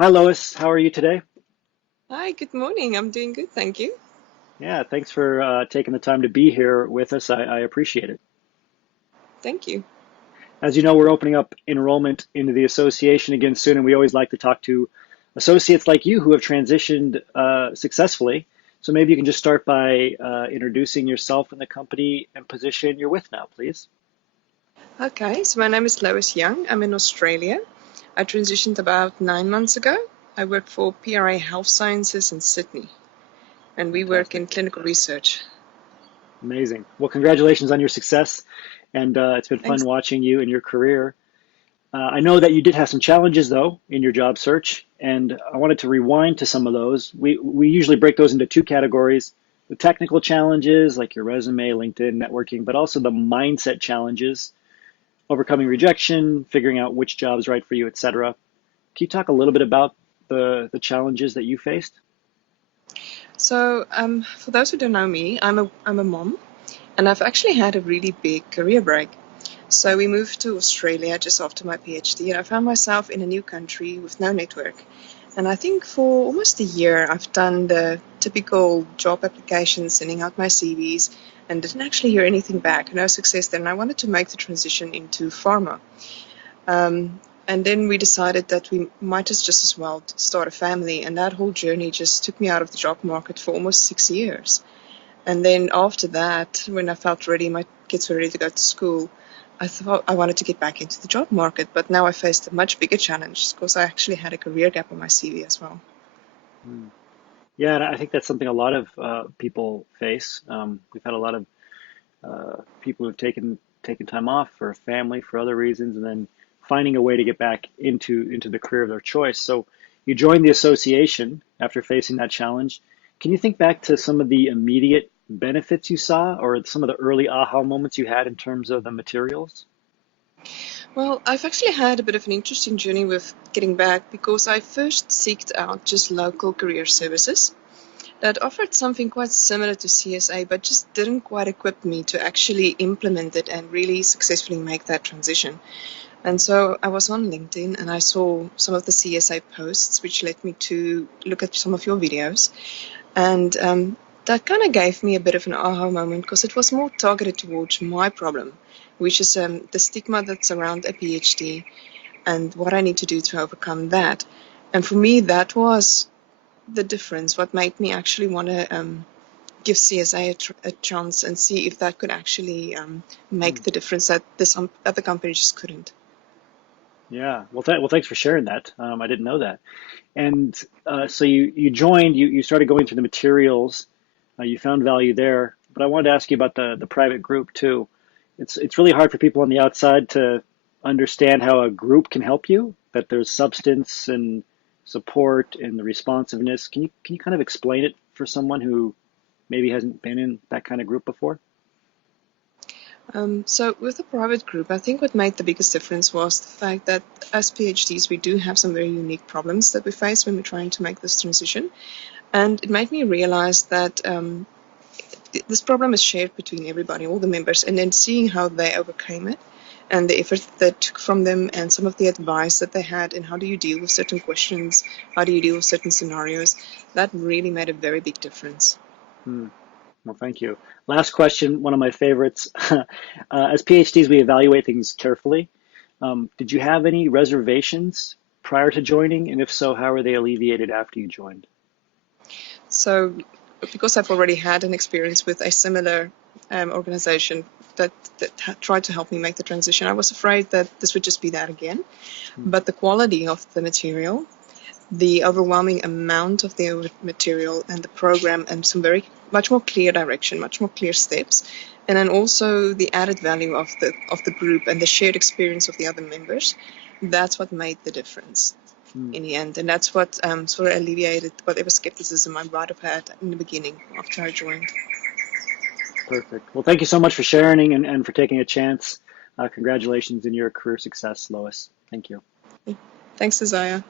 Hi, Lois. How are you today? Hi, good morning. I'm doing good, thank you. Yeah, thanks for taking the time to be here with us. I appreciate it. Thank you. As you know, we're opening up enrollment into the association again soon, and we always like to talk to associates like you who have transitioned successfully. So maybe you can just start by introducing yourself and the company and position you're with now, please. Okay, so my name is Lois Young. I'm in Australia. I transitioned about 9 months ago. I work for PRA Health Sciences in Sydney, and we work Fantastic. in clinical research. Amazing. Well, congratulations on your success, and it's been fun Thanks. watching you and your career. I know that you did have some challenges though in your job search, and I wanted to rewind to some of those. We usually break those into two categories: the technical challenges like your resume, LinkedIn, networking, but also the mindset challenges, overcoming rejection, figuring out which job is right for you, etc. Can you talk a little bit about the challenges that you faced? So, for those who don't know me, I'm a mom, and I've actually had a really big career break. So we moved to Australia just after my PhD, and I found myself in a new country with no network. And I think for almost a year, I've done the typical job applications, sending out my CVs, and didn't actually hear anything back. No success there. And I wanted to make the transition into pharma. And then we decided that we might just as well start a family. And that whole journey just took me out of the job market for almost 6 years. And then after that, when I felt ready, my kids were ready to go to school, I thought I wanted to get back into the job market. But now I faced a much bigger challenge because I actually had a career gap on my CV as well. Hmm. Yeah, and I think that's something a lot of people face. We've had a lot of people who've taken time off for family, for other reasons, and then finding a way to get back into the career of their choice. So you joined the association after facing that challenge. Can you think back to some of the immediate benefits you saw, or some of the early aha moments you had in terms of the materials? Well, I've actually had a bit of an interesting journey with getting back because I first seeked out just local career services that offered something quite similar to CSA, but just didn't quite equip me to actually implement it and really successfully make that transition. And so I was on LinkedIn and I saw some of the CSA posts, which led me to look at some of your videos. And that kind of gave me a bit of an aha moment because it was more targeted towards my problem, which is the stigma that's around a PhD and what I need to do to overcome that. And for me, that was the difference, what made me actually want to give CSA a chance and see if that could actually make Hmm. the difference that this other company just couldn't. Yeah, well, thanks for sharing that. I didn't know that. And so you joined, you started going through the materials, you found value there. But I wanted to ask you about the private group too. It's really hard for people on the outside to understand how a group can help you, that there's substance and support and the responsiveness. Can you kind of explain it for someone who maybe hasn't been in that kind of group before? So with the private group, I think what made the biggest difference was the fact that as PhDs, we do have some very unique problems that we face when we're trying to make this transition. And it made me realize that this problem is shared between everybody, all the members, and then seeing how they overcame it and the effort that took from them and some of the advice that they had and how do you deal with certain questions, how do you deal with certain scenarios, that really made a very big difference. Hmm. Well, thank you. Last question, one of my favorites. As PhDs, we evaluate things carefully. Did you have any reservations prior to joining? And if so, how are they alleviated after you joined? So, because I've already had an experience with a similar organization that tried to help me make the transition, I was afraid that this would just be that again. Hmm. But the quality of the material, the overwhelming amount of the material and the program, and some very much more clear direction, much more clear steps, and then also the added value of the group and the shared experience of the other members. That's what made the difference Hmm. in the end. And that's what sort of alleviated whatever skepticism I might have had in the beginning after I joined. Perfect. Well, thank you so much for sharing and for taking a chance. Congratulations in your career success, Lois. Thanks, Thanks, Isaiah.